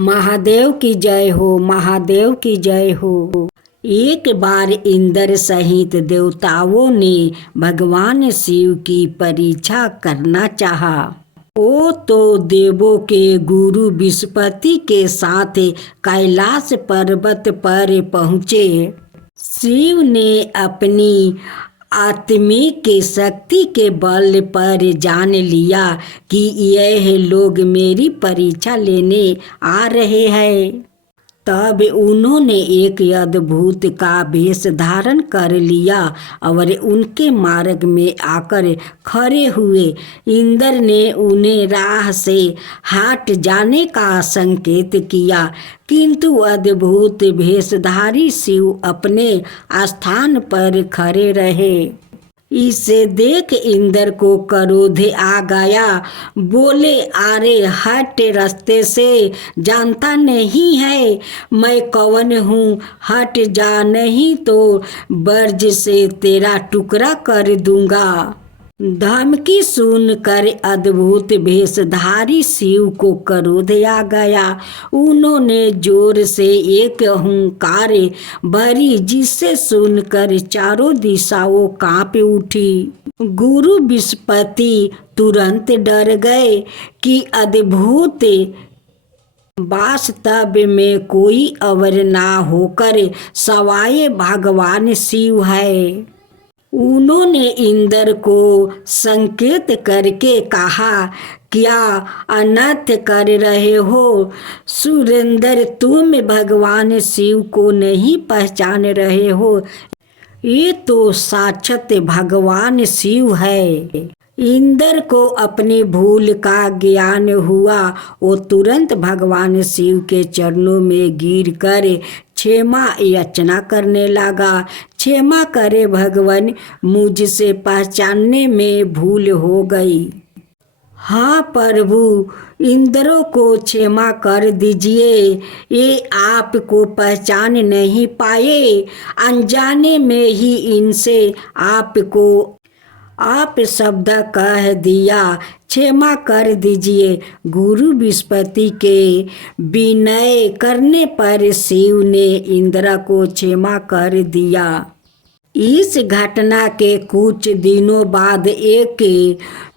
महादेव की जय हो, महादेव की जय हो। एक बार इंद्र सहित देवताओं ने भगवान शिव की परीक्षा करना चाहा। वो तो देवों के गुरु बृहस्पति के साथ कैलाश पर्वत पर पहुँचे। शिव ने अपनी आत्मिक शक्ति के बल पर जान लिया कि यह लोग मेरी परीक्षा लेने आ रहे हैं। तब उन्होंने एक अद्भुत का वेश धारण कर लिया और उनके मार्ग में आकर खड़े हुए। इंद्र ने उन्हें राह से हट जाने का संकेत किया, किंतु अद्भुत वेशधारी शिव अपने स्थान पर खड़े रहे। इसे देख इंद्र को क्रोध आ गया। बोले, अरे हट रास्ते से, जानता नहीं है मैं कौन हूँ? हट जा, नहीं तो बर्ज से तेरा टुकड़ा कर दूंगा। धमकी सुनकर अद्भुत वेशधारी शिव को क्रोध आ गया। उन्होंने जोर से एक हुंकार भरी, जिसे सुनकर चारों दिशाओं कांप उठी। गुरु बृहस्पति तुरंत डर गए कि अद्भुत वास्तव में कोई और ना होकर सवाए भगवान शिव है। उन्होंने इंद्र को संकेत करके कहा, क्या अनर्थ कर रहे हो? सुरेंद्र, तुम भगवान शिव को नहीं पहचान रहे हो? ये तो साक्षात भगवान शिव है। इंद्र को अपनी भूल का ज्ञान हुआ। वो तुरंत भगवान शिव के चरणों में गिरकर क्षमा याचना करने लगा। क्षमा करे भगवान, मुझसे पहचानने में भूल हो गई। हाँ प्रभु, इंद्रों को क्षमा कर दीजिए। ये आपको पहचान नहीं पाए। अनजाने में ही इनसे आप शब्द कह दिया। क्षमा कर दीजिए। गुरु बृहस्पति के विनय करने पर शिव ने इंद्र को क्षमा कर दिया। इस घटना के कुछ दिनों बाद एक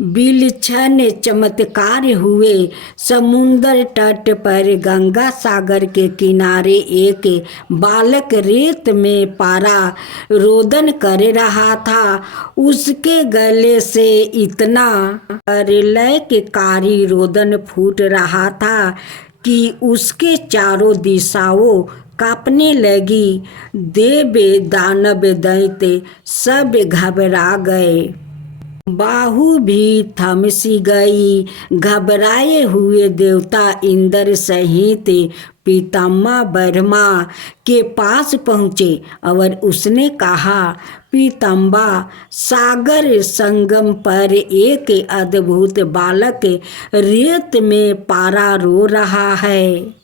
विलक्षण चमत्कार हुए। समुद्र तट पर गंगा सागर के किनारे एक बालक रेत में पारा रोदन कर रहा था। उसके गले से इतना प्रलयकारी रोदन फूट रहा था कि उसके चारों दिशाओं कांपने लगी। देव दानव दैत्य सब घबरा गए। बाहु भी थम सी गई। घबराए हुए देवता इंद्र सहित पितामह ब्रह्मा के पास पहुँचे और उसने कहा, पितामह, सागर संगम पर एक अद्भुत बालक रेत में पारा रो रहा है।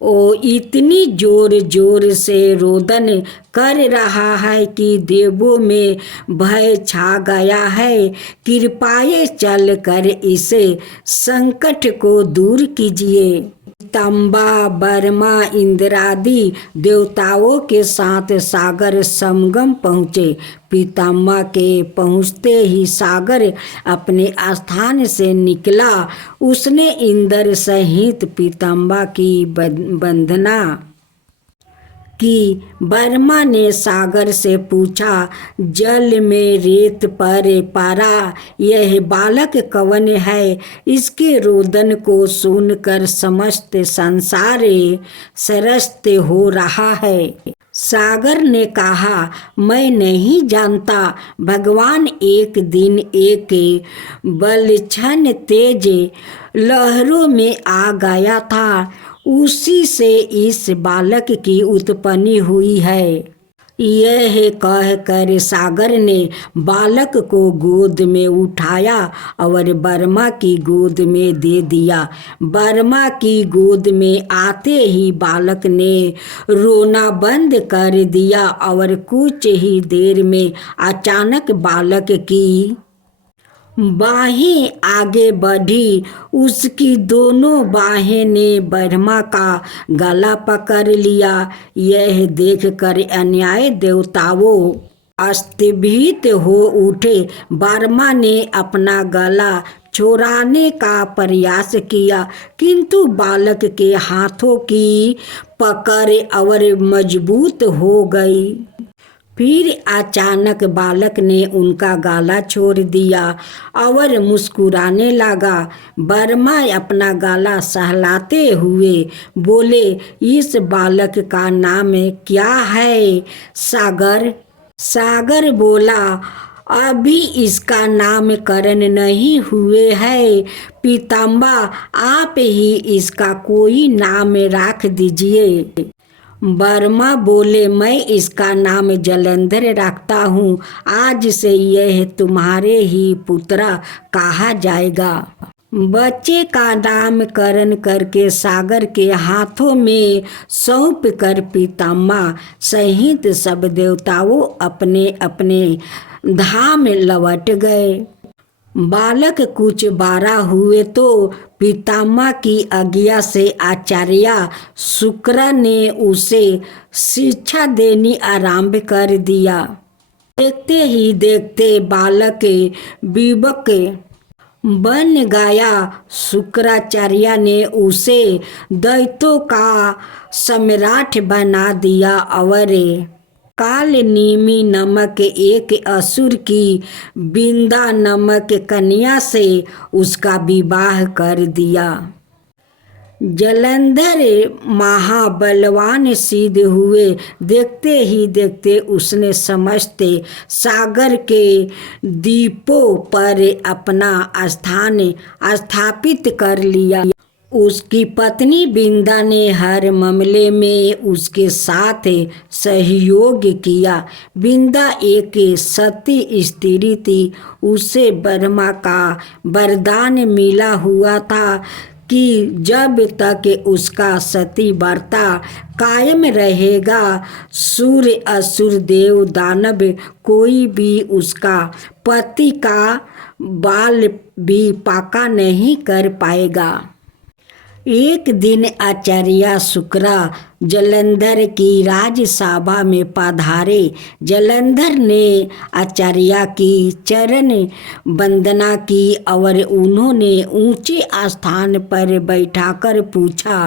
वो इतनी जोर जोर से रोदन कर रहा है कि देवों में भय छा गया है। कृपया चल कर इसे संकट को दूर कीजिए। पितामह ब्रह्मा इंद्रादि देवताओं के साथ सागर संगम पहुँचे। पितामह के पहुँचते ही सागर अपने स्थान से निकला। उसने इंद्र सहित पितामह की वंदना की। ब्रह्मा ने सागर से पूछा, जल में रेत पर पारा यह बालक कौन है? इसके रोदन को सुनकर समस्त संसार सरस्त हो रहा है। सागर ने कहा, मैं नहीं जानता। भगवान एक दिन एक विलक्षण तेज लहरों में आ गया था। उसी से इस बालक की उत्पत्ति हुई है। यह कहकर सागर ने बालक को गोद में उठाया और ब्रह्मा की गोद में दे दिया। ब्रह्मा की गोद में आते ही बालक ने रोना बंद कर दिया और कुछ ही देर में अचानक बालक की बाहें आगे बढ़ी। उसकी दोनों बाहें ने ब्रह्मा का गला पकड़ लिया। यह देखकर अन्याय देवताओं स्तंभित हो उठे। ब्रह्मा ने अपना गला छोड़ाने का प्रयास किया, किंतु बालक के हाथों की पकड़ और मजबूत हो गई। फिर अचानक बालक ने उनका गला छोड़ दिया और मुस्कुराने लगा। ब्रह्मा अपना गला सहलाते हुए बोले, इस बालक का नाम क्या है? सागर। सागर बोला, अभी इसका नामकरण नहीं हुए है पिताम्बर, आप ही इसका कोई नाम रख दीजिए। ब्रह्मा बोले, मैं इसका नाम जलंधर रखता हूँ। आज से यह तुम्हारे ही पुत्र कहा जाएगा। बच्चे का नामकरण करके सागर के हाथों में सौंप कर पिताम्बर सहित सब देवताओं अपने अपने धाम लौट गए। बालक कुछ बड़ा हुए तो पिताम्बर की आज्ञा से आचार्य शुक्र ने उसे शिक्षा देनी आरंभ कर दिया। देखते ही देखते बालक विवेक बन गया। शुक्राचार्य ने उसे दैत्यों का सम्राट बना दिया और कालनेमी नामक एक असुर की बिंदा नामक कन्या से उसका विवाह कर दिया। जलंधर महाबलवान सिद्ध हुए। देखते ही देखते उसने समस्त सागर के द्वीपों पर अपना स्थान स्थापित कर लिया। उसकी पत्नी बिंदा ने हर मामले में उसके साथ सहयोग किया। बिंदा एक सती स्त्री थी। उसे ब्रह्मा का वरदान मिला हुआ था कि जब तक उसका सती व्रता कायम रहेगा, सूर्य असुर देव दानव कोई भी उसका पति का बाल भी पाका नहीं कर पाएगा। एक दिन आचार्य शुक्र जलंधर की राजसभा में पधारे। जलंधर ने आचार्य की चरण वंदना की और उन्होंने ऊंचे स्थान पर बैठाकर पूछा,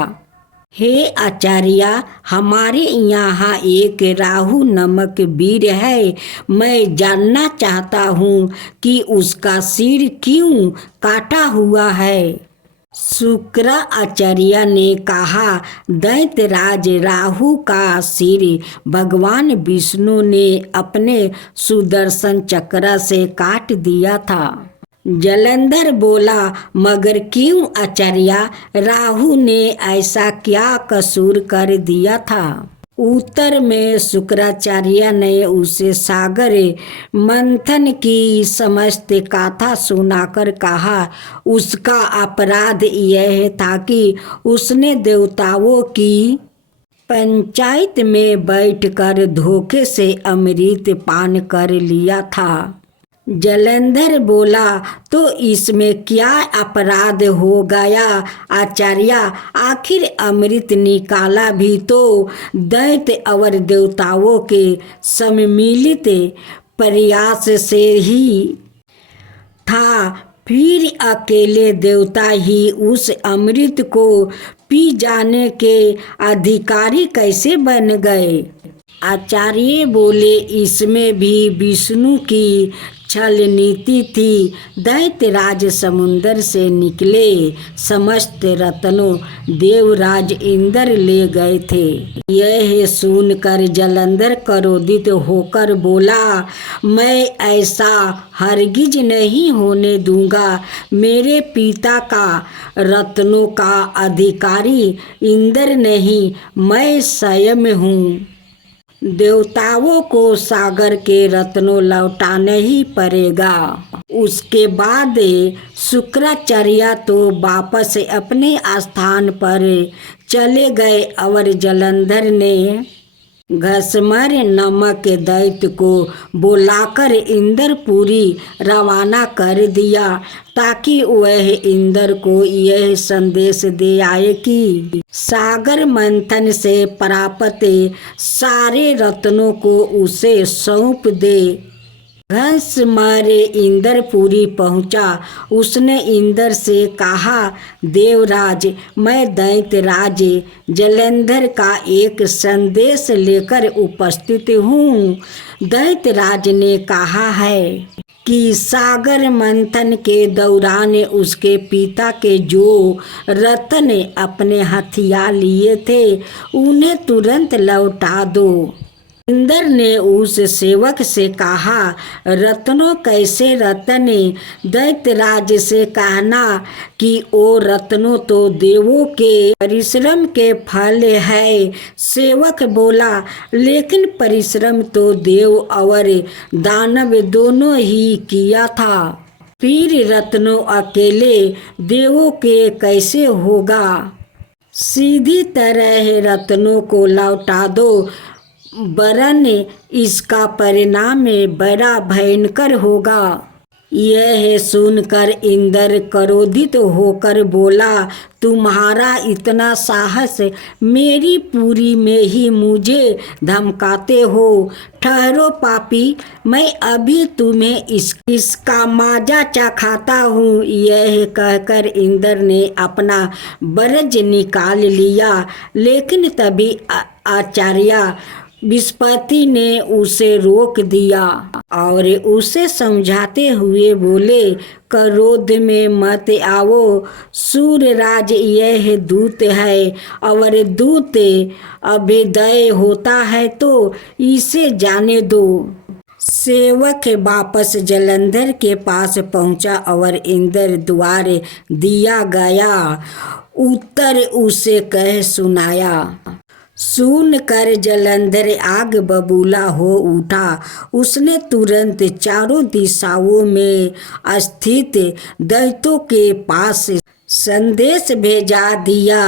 हे आचार्य, हमारे यहाँ एक राहु नामक वीर है। मैं जानना चाहता हूँ कि उसका सिर क्यों काटा हुआ है। शुक्राचार्य ने कहा, दैत्यराज राहु का सिर भगवान विष्णु ने अपने सुदर्शन चक्र से काट दिया था। जलंधर बोला, मगर क्यों आचार्य? राहु ने ऐसा क्या कसूर कर दिया था? उत्तर में शुक्राचार्य ने उसे सागर मंथन की समस्त कथा सुनाकर कहा, उसका अपराध यह था कि उसने देवताओं की पंचायत में बैठकर धोखे से अमृत पान कर लिया था। जलंधर बोला, तो इसमें क्या अपराध हो गया आचार्य? आखिर अमृत निकाला भी तो दैत्य और देवताओं के सम्मिलित प्रयास से ही था। फिर अकेले देवता ही उस अमृत को पी जाने के अधिकारी कैसे बन गए? आचार्य बोले, इसमें भी विष्णु की छल नीति थी। दैत्यराज समुद्र से निकले समस्त रत्नों देवराज इंद्र ले गए थे। यह सुनकर जलंधर क्रोधित होकर बोला, मैं ऐसा हरगिज नहीं होने दूंगा। मेरे पिता का रत्नों का अधिकारी इंद्र नहीं, मैं स्वयं हूँ। देवताओं को सागर के रत्नों लौटाना ही पड़ेगा। उसके बाद शुक्राचार्य तो वापस अपने स्थान पर चले गए और जलंधर ने घसमर नामक दैत्य को बुलाकर इंद्रपुरी रवाना कर दिया ताकि वह इंद्र को यह संदेश दे आए कि सागर मंथन से प्राप्त सारे रत्नों को उसे सौंप दे। घसमर इंद्रपुरी पहुंचा। उसने इंद्र से कहा, देवराज, मैं दैत्यराज जलंधर का एक संदेश लेकर उपस्थित हूँ। दैत्यराज ने कहा है कि सागर मंथन के दौरान उसके पिता के जो रत्न अपने हथियार लिए थे उन्हें तुरंत लौटा दो। इंद्र ने उस सेवक से कहा, रत्नों कैसे रत्न? दैत्यराज से कहना कि ओ रत्नों तो देवों के परिश्रम के फल है। सेवक बोला, लेकिन परिश्रम तो देव और दानव दोनों ही किया था, फिर रत्नों अकेले देवों के कैसे होगा? सीधी तरह रत्नों को लौटा दो, वरन इसका परिणाम बड़ा भयंकर होगा। यह सुनकर इंद्र क्रोधित होकर बोला, तुम्हारा इतना साहस मेरी पुरी में ही मुझे धमकाते हो? ठहरो पापी, मैं अभी तुम्हें इसका माजा चखाता हूँ। यह कहकर इंद्र ने अपना वज्र निकाल लिया, लेकिन तभी आचार्य बृहस्पति ने उसे रोक दिया और उसे समझाते हुए बोले, क्रोध में मत आओ। सूर्यराज यह दूत है और दूत अभेदय होता है तो इसे जाने दो। सेवक वापस जलंधर के पास पहुंचा और इंद्र द्वार दिया गया उत्तर उसे कह सुनाया। सुनकर जलंधर आग बबूला हो उठा। उसने तुरंत चारों दिशाओं में स्थित दैत्यों के पास संदेश भेजा दिया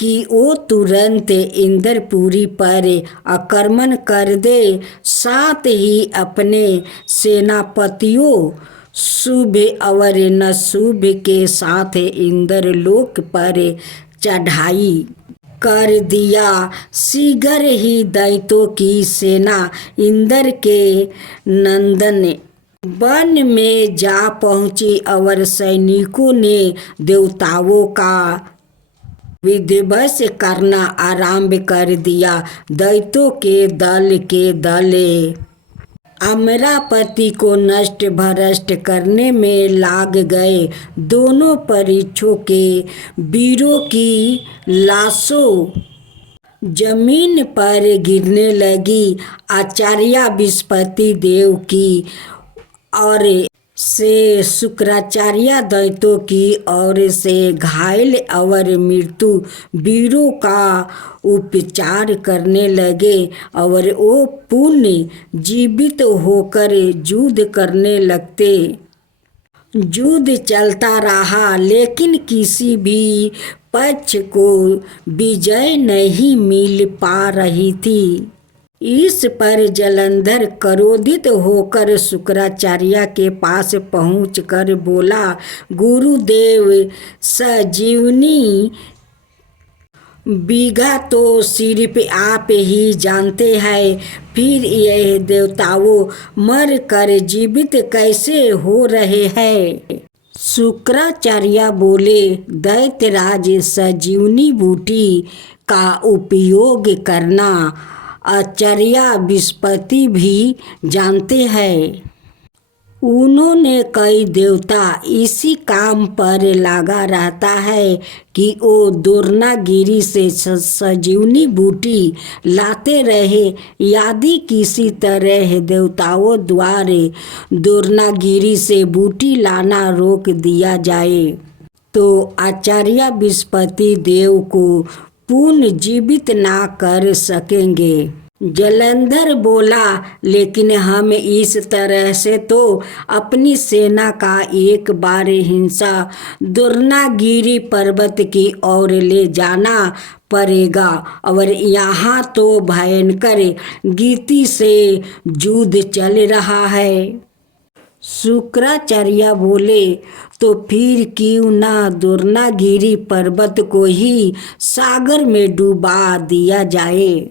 कि वो तुरंत इंद्रपुरी पर आक्रमण कर दे। साथ ही अपने सेनापतियों शुभ और नशुभ के साथ इंद्रलोक पर चढ़ाई कर दिया। शीघ्र ही दैत्यों की सेना इंद्र के नंदन वन में जा पहुंची और सैनिकों ने देवताओं का विध्वंस करना आरंभ कर दिया। दैत्यों के दल अमरावती को नष्ट भ्रष्ट करने में लाग गए। दोनों परीक्षों के वीरों की लाशों जमीन पर गिरने लगी। आचार्य बृहस्पति देव की और से शुक्राचार्य दैत्यों की ओर से घायल और मृत्यु वीरों का उपचार करने लगे और वो पुनः जीवित होकर युद्ध करने लगते। युद्ध चलता रहा, लेकिन किसी भी पक्ष को विजय नहीं मिल पा रही थी। इस पर जलंधर क्रोधित होकर शुक्राचार्य के पास पहुंचकर बोला, गुरुदेव, संजीवनी बीघा तो सिर्फ आप ही जानते हैं, फिर यह देवताओं मर कर जीवित कैसे हो रहे हैं? शुक्राचार्य बोले, दैत्यराज, संजीवनी बूटी का उपयोग करना आचार्य बृहस्पति भी जानते हैं। उन्होंने कई देवता इसी काम पर लगा रहता है कि वो दोरनागिरी से संजीवनी बूटी लाते रहे। यदि किसी तरह देवताओं द्वारा दोरनागिरी से बूटी लाना रोक दिया जाए तो आचार्य बृहस्पति देव को पुनः जीवित ना कर सकेंगे। जलंधर बोला, लेकिन हम इस तरह से तो अपनी सेना का एक बार हिंसा दुर्नागिरी पर्वत की ओर ले जाना पड़ेगा, और यहाँ तो भयंकर गति से युद्ध चल रहा है। शुक्राचार्य बोले, तो फिर क्यों ना दुर्नागिरी पर्वत को ही सागर में डुबा दिया जाए।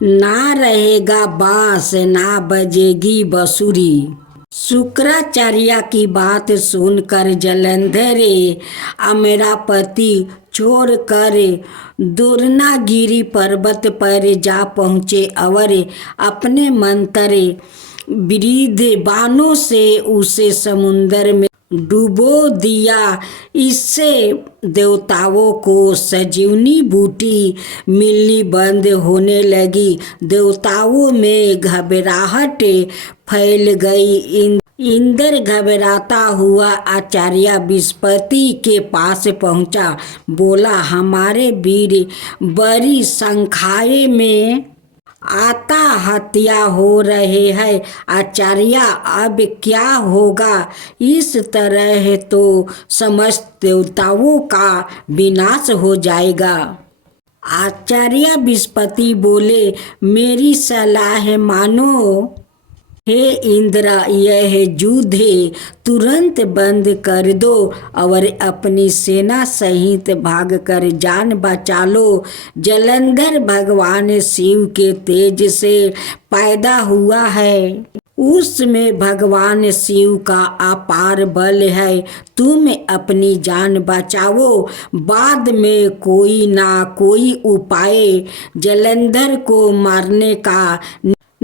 ना रहेगा बांस, ना बजेगी बांसुरी। शुक्राचार्य की बात सुनकर जलंधर अमरावती छोड़कर दुर्नागिरी पर्वत पर जा पहुँचे और अपने मंत्र विरुद्ध बाणों से उसे समुद्र में डुबो दिया। इससे देवताओं को संजीवनी बूटी मिलनी बंद होने लगी। देवताओं में घबराहट फैल गई। इंद्र घबराता हुआ आचार्य बृहस्पति के पास पहुंचा। बोला, हमारे वीर बड़ी संख्या में आता हत्या हो रहे हैं। आचार्य, अब क्या होगा? इस तरह तो समस्त देवताओं का विनाश हो जाएगा। आचार्य बृहस्पति बोले, मेरी सलाह मानो। हे इंद्र, यह युद्ध तुरंत बंद कर दो और अपनी सेना सहित भागकर जान बचा लो। जलंधर भगवान शिव के तेज से पैदा हुआ है। उसमें भगवान शिव का अपार बल है। तुम अपनी जान बचाओ, बाद में कोई ना कोई उपाय जलंधर को मारने का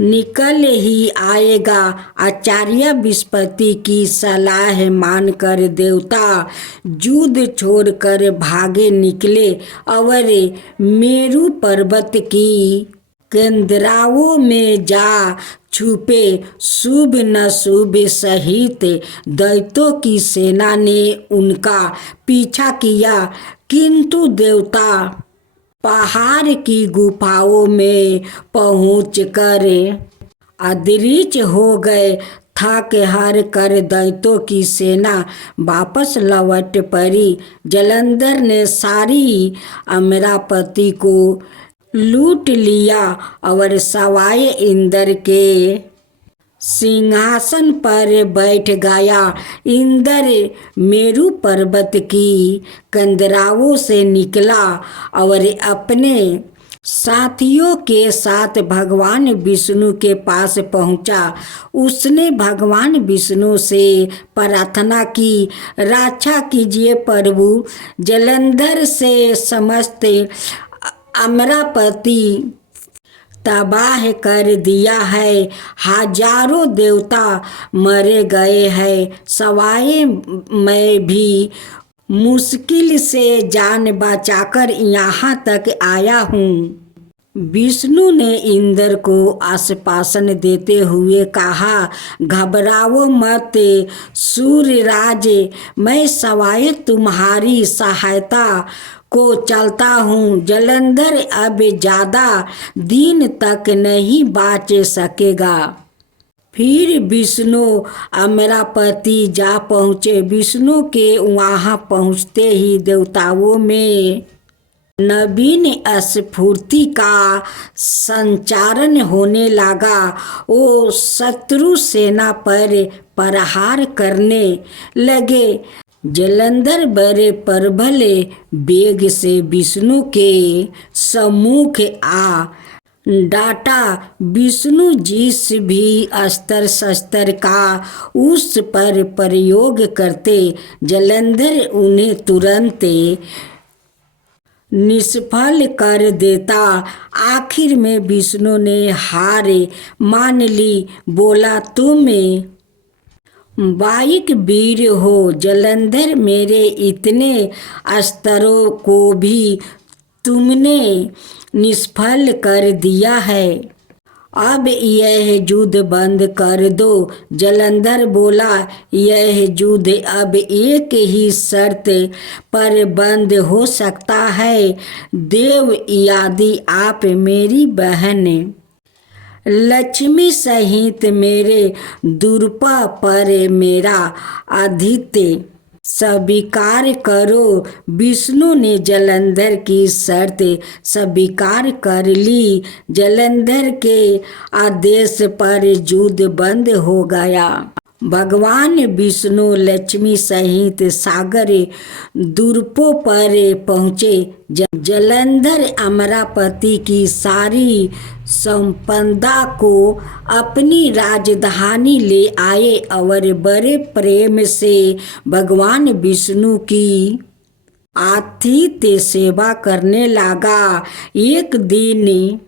निकल ही आएगा। आचार्य बृहस्पति की सलाह मानकर देवता युद्ध छोड़कर भागे निकले और मेरु पर्वत की कंदराओं में जा छुपे। शुभ नशुभ सहित दैत्यों की सेना ने उनका पीछा किया, किंतु देवता पहाड़ की गुफाओं में पहुंचकर अदृश्य हो गए। थक हार कर दैत्यों की सेना वापस लौट पड़ी। जलंधर ने सारी अमरावती को लूट लिया और सवाए इंद्र के सिंहासन पर बैठ गया। इंद्र मेरु पर्वत की कंदराओं से निकला और अपने साथियों के साथ भगवान विष्णु के पास पहुंचा। उसने भगवान विष्णु से प्रार्थना की, रक्षा कीजिए प्रभु, जलंधर से समस्त अमरावती तबाह कर दिया है। हजारों देवता मरे गए हैं। सवाए मैं भी मुश्किल से जान बचाकर यहाँ तक आया हूँ। विष्णु ने इंद्र को आश्वासन देते हुए कहा, घबराओ मत सूर्यराज, मैं सवाए तुम्हारी सहायता को चलता हूँ। जलंधर अब ज़्यादा दिन तक नहीं बाँच सकेगा। फिर विष्णु अमरावती जा पहुँचे। विष्णु के वहाँ पहुँचते ही देवताओं में नवीन स्फूर्ति का संचारण होने लगा। वो शत्रु सेना पर प्रहार करने लगे। जलंधर बड़े प्रबल वेग से विष्णु के सम्मुख आ डाटा। विष्णु जिस भी अस्त्र शस्त्र का उस पर प्रयोग करते, जलंधर उन्हें तुरंत निष्फल कर देता। आखिर में विष्णु ने हार मान ली। बोला, तुम बाइक वीर हो जलंधर, मेरे इतने अस्त्रों को भी तुमने निष्फल कर दिया है। अब यह युद्ध बंद कर दो। जलंधर बोला, यह युद्ध अब एक ही शर्त पर बंद हो सकता है। देव यदि आप मेरी बहन लक्ष्मी सहित मेरे दुर्पा पर मेरा आदित्य स्वीकार करो। विष्णु ने जलंधर की शर्त स्वीकार कर ली। जलंधर के आदेश पर युद्ध बंद हो गया। भगवान विष्णु लक्ष्मी सहित सागर दूरपों पर पहुँचे। जलंधर अमरावती की सारी संपदा को अपनी राजधानी ले आए और बड़े प्रेम से भगवान विष्णु की आतिथ्य सेवा करने लगा। एक दिन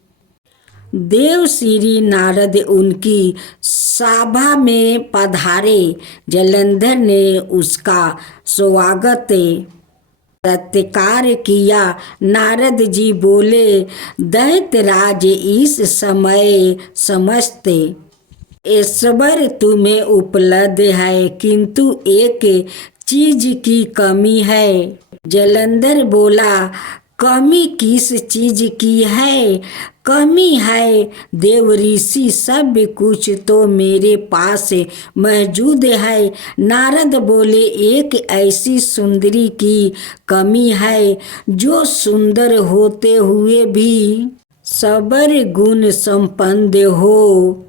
देव श्री नारद उनकी सभा में पधारे। जलंधर ने उसका स्वागत सत्कार किया। नारद जी बोले, दैत्यराज इस समय समस्त ईश्वर तुम्हें उपलब्ध है, किंतु एक चीज की कमी है। जलंधर बोला, कमी किस चीज की है? कमी है देव ऋषि, सब कुछ तो मेरे पास मौजूद है। नारद बोले, एक ऐसी सुंदरी की कमी है जो सुंदर होते हुए भी सबर गुण संपन्न हो।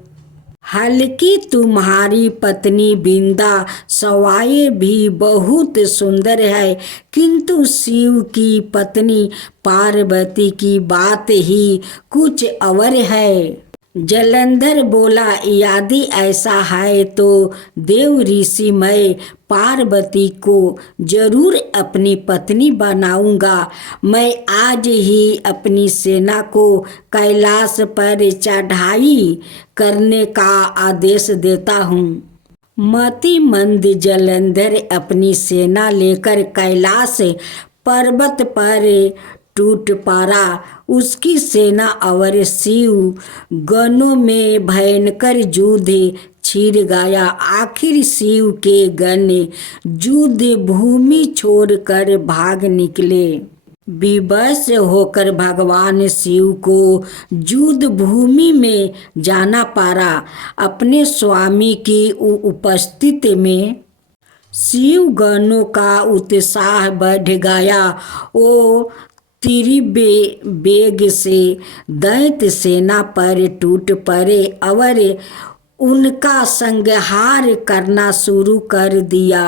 हालांकि तुम्हारी पत्नी बिंदा सवाई भी बहुत सुंदर है, किंतु शिव की पत्नी पार्वती की बात ही कुछ और है। जलंधर बोला, यदि ऐसा है तो देव ऋषि मैं पार्वती को जरूर अपनी पत्नी बनाऊंगा। मैं आज ही अपनी सेना को कैलाश पर चढ़ाई करने का आदेश देता हूँ। मतिमंद जलंधर अपनी सेना लेकर कैलाश पर्वत पर टूट पड़ा। उसकी सेना और शिव गणों में भयंकर युद्ध छिड़ गया। आखिर शिव के गण युद्ध भूमि छोड़कर भाग निकले। विवश होकर भगवान शिव को युद्ध भूमि में जाना पड़ा। अपने स्वामी की उपस्थिति में शिव गणों का उत्साह बढ़ गया। वो तीव्र वेग से दैत्य सेना पर टूट पड़े और उनका संहार करना शुरू कर दिया।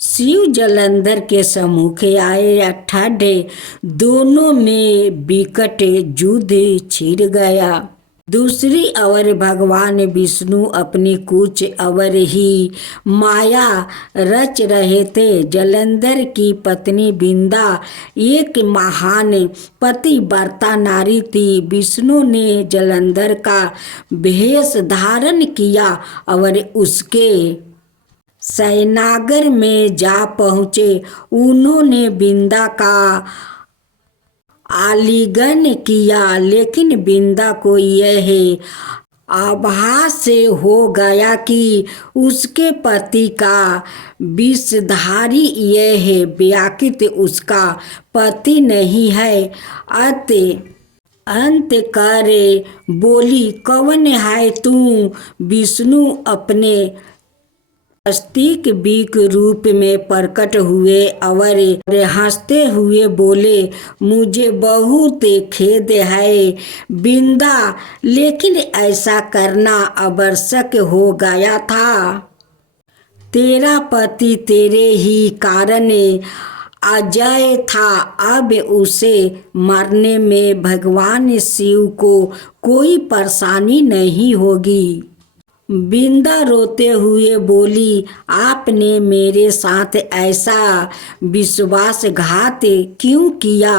शिव जलंधर के सम्मुख आए। अठाढ़े दोनों में विकट युद्ध छिड़ गया। दूसरी ओर भगवान विष्णु अपनी कुछ और ही माया रच रहे थे। जलंधर की पत्नी बिंदा एक महान पतिव्रता नारी थी। विष्णु ने जलंधर का वेश धारण किया और उसके शयनागार में जा पहुँचे। उन्होंने बिंदा का आलिंगन किया, लेकिन बिंदा को यह आभास हो गया कि उसके पति का विषधारी यह व्याकृत उसका पति नहीं है। अंत कर बोली, कौन है तू? विष्णु अपने अस्तिक बीक रूप में प्रकट हुए और हंसते हुए बोले, मुझे बहुत खेद है बिंदा, लेकिन ऐसा करना आवश्यक हो गया था। तेरा पति तेरे ही कारण अजय था। अब उसे मारने में भगवान शिव को कोई परेशानी नहीं होगी। बिंदा रोते हुए बोली, आपने मेरे साथ ऐसा विश्वासघात क्यों किया?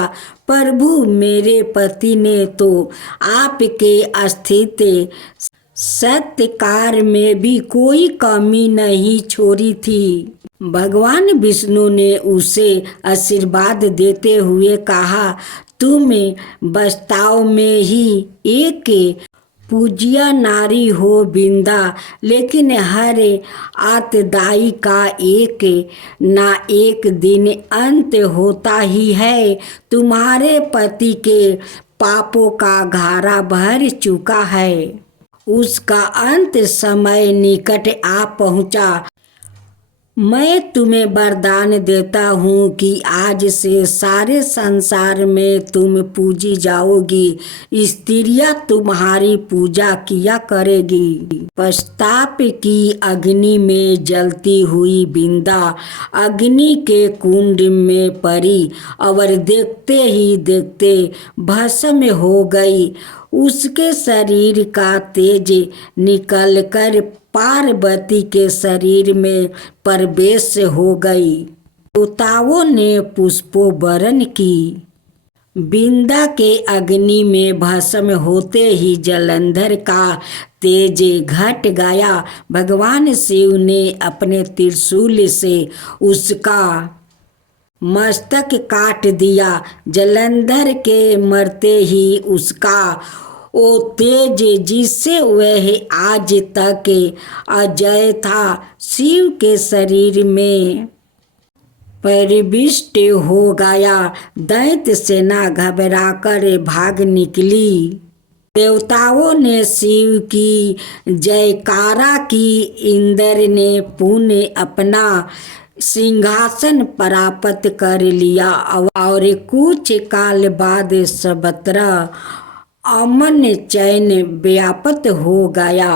प्रभु, मेरे पति ने तो आपके अस्तित्व सत्कार में भी कोई कमी नहीं छोड़ी थी। भगवान विष्णु ने उसे आशीर्वाद देते हुए कहा, तुम वास्तव में ही एक पूज्य नारी हो बिंदा, लेकिन हर आतदाई का एक ना एक दिन अंत होता ही है। तुम्हारे पति के पापों का घारा भर चुका है। उसका अंत समय निकट आ पहुंचा। मैं तुम्हें वरदान देता हूँ कि आज से सारे संसार में तुम पूजी जाओगी, स्त्रियाँ तुम्हारी पूजा किया करेगी। पश्चाताप की अग्नि में जलती हुई बिंदा अग्नि के कुंड में पड़ी और देखते ही देखते भस्म हो गई। उसके शरीर का तेज निकलकर पार्वती के शरीर में प्रवेश हो गई। देवताओं ने पुष्पोवरण की। बिंदा के अग्नि में भस्म होते ही जलंधर का तेज घट गया। भगवान शिव ने अपने त्रिशूल से उसका मस्तक काट दिया। जलंधर के मरते ही उसका वो तेज जिससे वह आज तक अजय था, शिव के शरीर में प्रविष्ट हो गया। दैत्य सेना घबराकर भाग निकली। देवताओं ने शिव की जयकारा की। इंद्र ने पुनः अपना सिंहासन प्राप्त कर लिया और कुछ काल बाद सर्वत्र अमन चैन व्याप्त हो गया।